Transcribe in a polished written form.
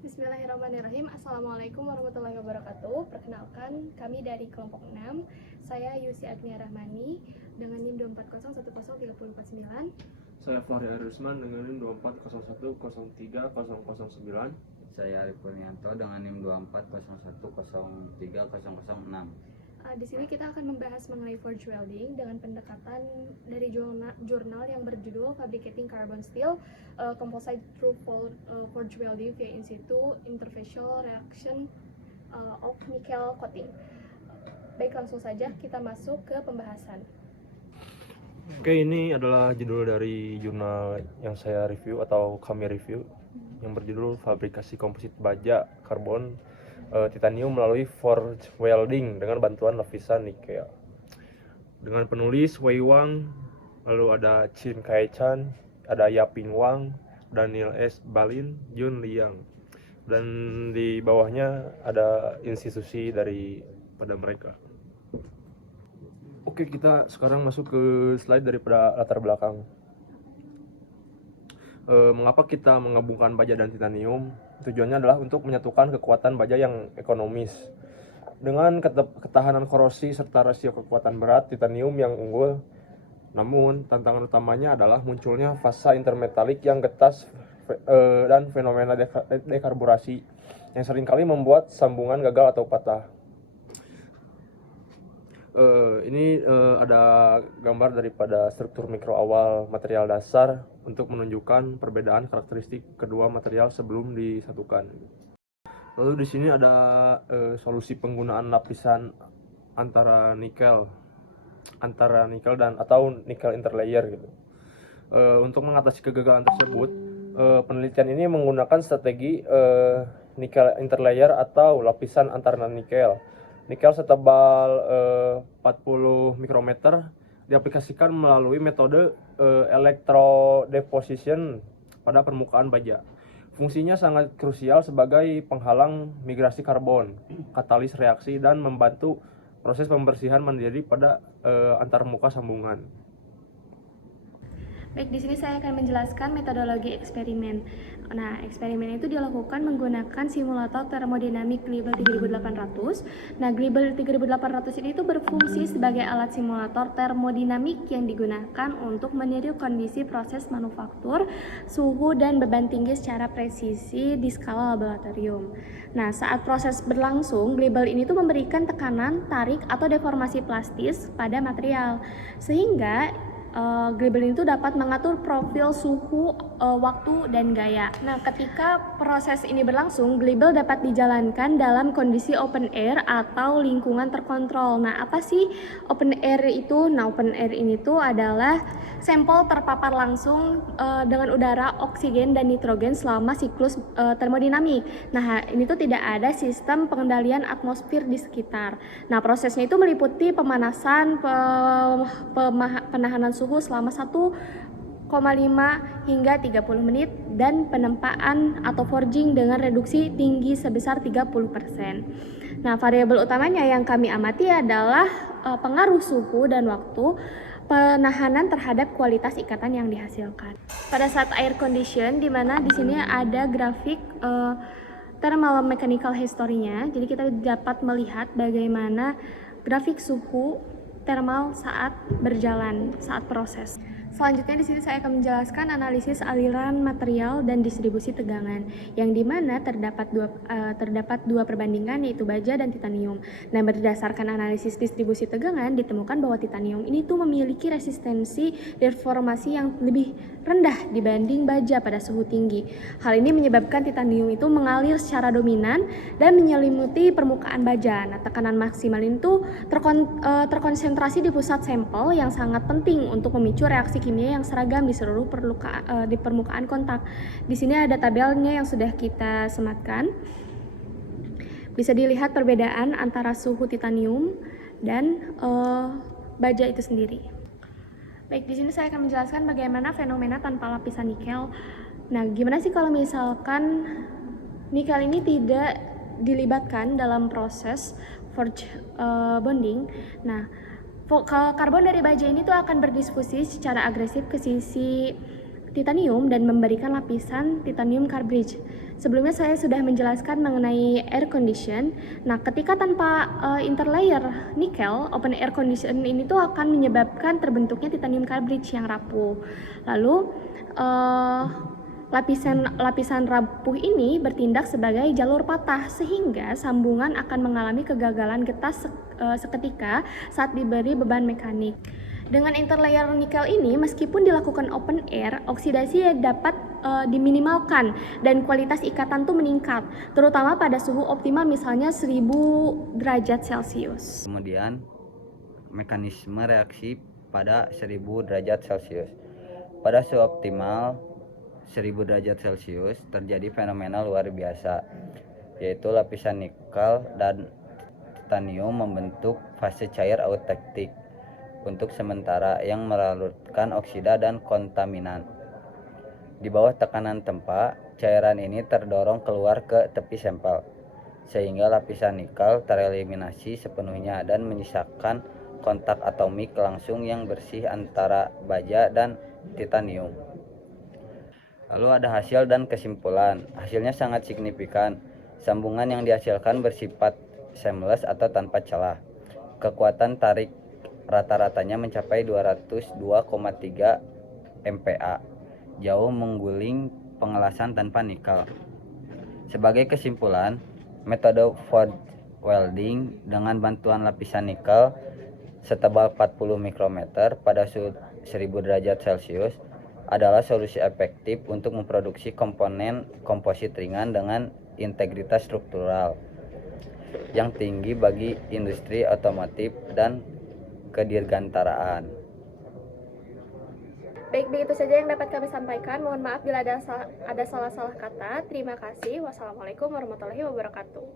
Bismillahirrahmanirrahim. Assalamualaikum warahmatullahi wabarakatuh. Perkenalkan, kami dari kelompok 6. Saya Yusi Agnia Rahmani dengan NIM 240103049. Saya Fahri Arisman dengan NIM 240103039. Saya Arif Kurnianto dengan NIM 240103006. Di sini kita akan membahas mengenai forge welding dengan pendekatan dari jurnal yang berjudul Fabricating Carbon Steel, Composite Through Forge Welding via In Situ Interfacial Reaction of Nickel Coating. Baik, langsung saja kita masuk ke pembahasan. Oke, ini adalah judul dari jurnal yang saya review atau kami review yang berjudul Fabrikasi Komposit Baja Karbon Titanium melalui forge welding dengan bantuan lapisan nikel. Dengan penulis Wei Wang, lalu ada Chin Kai Chan, ada Yaping Wang, Daniel S. Balin, Jun Liang, dan di bawahnya ada institusi dari pada mereka. Oke, kita sekarang masuk ke slide daripada latar belakang. Mengapa kita menggabungkan baja dan titanium? Tujuannya adalah untuk menyatukan kekuatan baja yang ekonomis dengan ketahanan korosi serta rasio kekuatan berat titanium yang unggul. Namun, tantangan utamanya adalah munculnya fasa intermetalik yang getas dan fenomena dekarburasi yang seringkali membuat sambungan gagal atau patah. Ini ada gambar daripada struktur mikro awal material dasar untuk menunjukkan perbedaan karakteristik kedua material sebelum disatukan. Lalu di sini ada solusi penggunaan lapisan antara nikel dan atau nikel interlayer gitu. Untuk mengatasi kegagalan tersebut, penelitian ini menggunakan strategi nikel interlayer atau lapisan antara nikel setebal 40 mikrometer diaplikasikan melalui metode electrodeposition pada permukaan baja. Fungsinya sangat krusial sebagai penghalang migrasi karbon, katalis reaksi, dan membantu proses pembersihan mandiri pada antarmuka sambungan. Baik, di sini saya akan menjelaskan metodologi eksperimen. Nah, eksperimen itu dilakukan menggunakan simulator termodinamik Glibel 3800. Nah, Glibel 3800 ini itu berfungsi sebagai alat simulator termodinamik yang digunakan untuk meniru kondisi proses manufaktur, suhu, dan beban tinggi secara presisi di skala laboratorium. Nah, saat proses berlangsung, Glibel ini tuh memberikan tekanan, tarik, atau deformasi plastis pada material, sehingga Glibel itu dapat mengatur profil suhu, waktu, dan gaya. Nah, ketika proses ini berlangsung, Glibel dapat dijalankan dalam kondisi open air atau lingkungan terkontrol. Nah, apa sih open air itu? Nah, open air ini tuh adalah sampel terpapar langsung dengan udara, oksigen, dan nitrogen selama siklus termodinamik. Nah, ini tuh tidak ada sistem pengendalian atmosfer di sekitar. Nah, prosesnya itu meliputi pemanasan, penahanan suhu selama 1,5 hingga 30 menit dan penempaan atau forging dengan reduksi tinggi sebesar 30%. Nah, variabel utamanya yang kami amati adalah pengaruh suhu dan waktu, penahanan terhadap kualitas ikatan yang dihasilkan. Pada saat air condition, di mana di sini ada grafik thermal mechanical history-nya, jadi kita dapat melihat bagaimana grafik suhu thermal saat berjalan, saat proses. Selanjutnya di sini saya akan menjelaskan analisis aliran material dan distribusi tegangan, yang dimana terdapat dua perbandingan, yaitu baja dan titanium. Nah, berdasarkan analisis distribusi tegangan ditemukan bahwa titanium ini tuh memiliki resistensi deformasi yang lebih rendah dibanding baja pada suhu tinggi. Hal ini menyebabkan titanium itu mengalir secara dominan dan menyelimuti permukaan baja. Nah, tekanan maksimal itu terkonsentrasi di pusat sampel yang sangat penting untuk memicu reaksi kimia yang seragam di seluruh di permukaan kontak. Di sini ada tabelnya yang sudah kita sematkan. Bisa dilihat perbedaan antara suhu titanium dan baja itu sendiri. Baik, di sini saya akan menjelaskan bagaimana fenomena tanpa lapisan nikel. Nah, gimana sih kalau misalkan nikel ini tidak dilibatkan dalam proses forge bonding? Nah, karbon dari baja ini tuh akan berdiskusi secara agresif ke sisi titanium dan memberikan lapisan titanium cartridge. Sebelumnya saya sudah menjelaskan mengenai air condition. Nah, ketika tanpa interlayer nikel, open air condition ini tuh akan menyebabkan terbentuknya titanium cartridge yang rapuh. Lalu lapisan rapuh ini bertindak sebagai jalur patah sehingga sambungan akan mengalami kegagalan getah seketika saat diberi beban mekanik. Dengan interlayer nikel ini, meskipun dilakukan open air, oksidasi dapat diminimalkan dan kualitas ikatan tuh meningkat, terutama pada suhu optimal misalnya 1000 derajat Celcius. Kemudian mekanisme reaksi pada 1000 derajat Celcius. Pada suhu optimal 1000 derajat Celcius terjadi fenomena luar biasa, yaitu lapisan nikel dan titanium membentuk fase cair autektik untuk sementara yang melarutkan oksida dan kontaminan. Di bawah tekanan tempa, cairan ini terdorong keluar ke tepi sampel, sehingga lapisan nikel tereliminasi sepenuhnya dan menyisakan kontak atomik langsung yang bersih antara baja dan titanium. Lalu ada hasil dan kesimpulan. Hasilnya sangat signifikan. Sambungan yang dihasilkan bersifat seamless atau tanpa celah. Kekuatan tarik rata-ratanya mencapai 202,3 MPa, jauh mengguling pengelasan tanpa nikel. Sebagai kesimpulan, metode forge welding dengan bantuan lapisan nikel setebal 40 mikrometer pada suhu 1000 derajat Celcius adalah solusi efektif untuk memproduksi komponen komposit ringan dengan integritas struktural yang tinggi bagi industri otomotif dan kedirgantaraan. Baik, begitu saja yang dapat kami sampaikan. Mohon maaf bila ada salah-salah kata. Terima kasih. Wassalamualaikum warahmatullahi wabarakatuh.